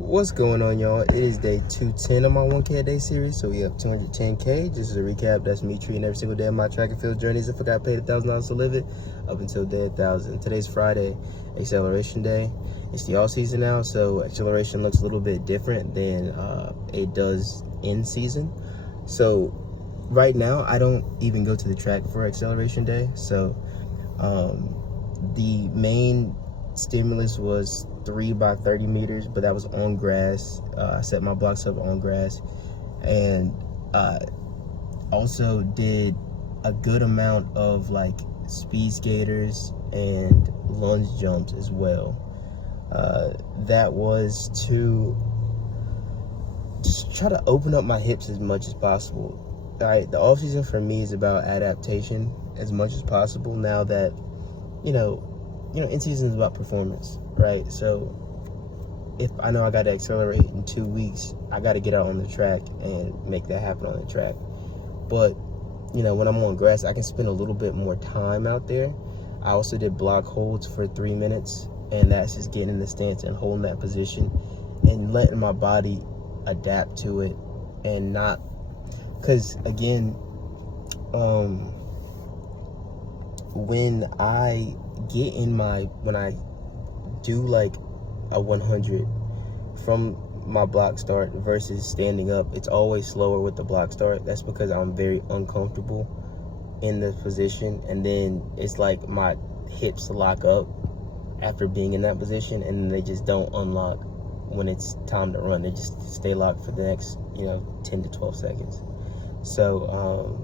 What's going on, y'all? It is day 210 of my 1K a day series, so we have 210K. Just as a recap, that's me treating every single day of my track and field journeys if I got paid $1,000 to live it, up until day 1,000. Today's Friday, acceleration day. It's the off season now, so acceleration looks a little bit different than it does in season. So right now, I don't even go to the track for acceleration day. So the main stimulus was 3 by 30 meters, but that was on grass. I set my blocks up on grass, and also did a good amount of like speed skaters and lunge jumps as well. That was to just try to open up my hips as much as possible. All right, the off season for me is about adaptation as much as possible. Now that you know, in season is about performance, right? So if I know I got to accelerate in 2 weeks, I got to get out on the track and make that happen on the track. But, when I'm on grass, I can spend a little bit more time out there. I also did block holds for 3 minutes, and that's just getting in the stance and holding that position and letting my body adapt to it, and not, because again, when I do like a 100 from my block start versus standing up, it's always slower with the block start. That's because I'm very uncomfortable in the position, and then it's like my hips lock up after being in that position, and they just don't unlock when it's time to run. They just stay locked for the next 10 to 12 seconds. So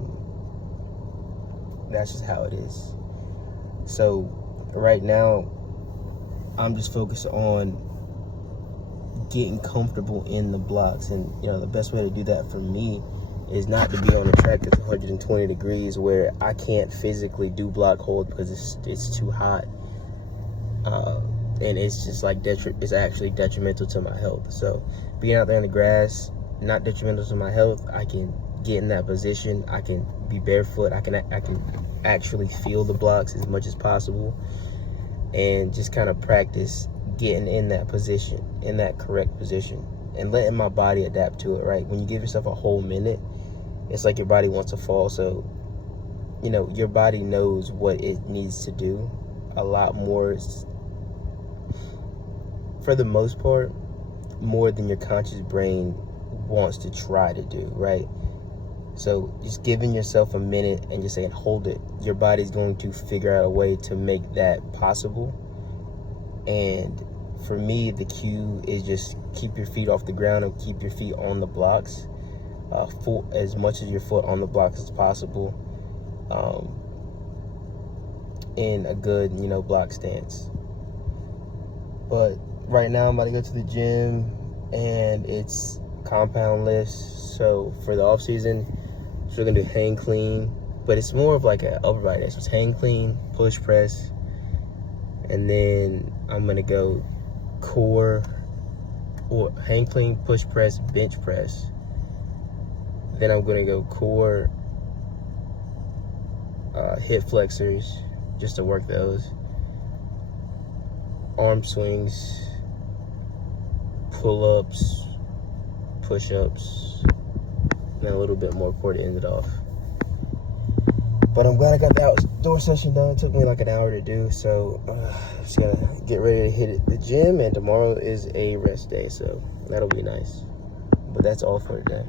that's just how it is. So right now, I'm just focused on getting comfortable in the blocks. And, the best way to do that for me is not to be on a track that's 120 degrees where I can't physically do block hold because it's too hot. And it's just like, it's actually detrimental to my health. So being out there in the grass, not detrimental to my health. I can get in that position. I can be barefoot. I can actually feel the blocks as much as possible, and just kind of practice getting in that position, in that correct position, and letting my body adapt to it, right? When you give yourself a whole minute, it's like your body wants to fall. So, your body knows what it needs to do a lot more, for the most part, more than your conscious brain wants to try to do, right? So just giving yourself a minute and just saying, hold it. Your body's going to figure out a way to make that possible. And for me, the cue is just keep your feet off the ground and keep your feet on the blocks, as much as your foot on the blocks as possible, in a good, block stance. But right now I'm about to go to the gym, and it's compound lifts. So for the off season, we're gonna do hang clean, but it's more of like an upper body day. So it's hang clean, push press, and then I'm gonna go core, or hang clean, push press, bench press. Then I'm gonna go core, hip flexors, just to work those, arm swings, pull-ups, push-ups, and a little bit more core to end it off. But I'm glad I got the outdoor session done. It took me like an hour to do, so just gotta get ready to hit the gym, and tomorrow is a rest day, so that'll be nice. But that's all for today.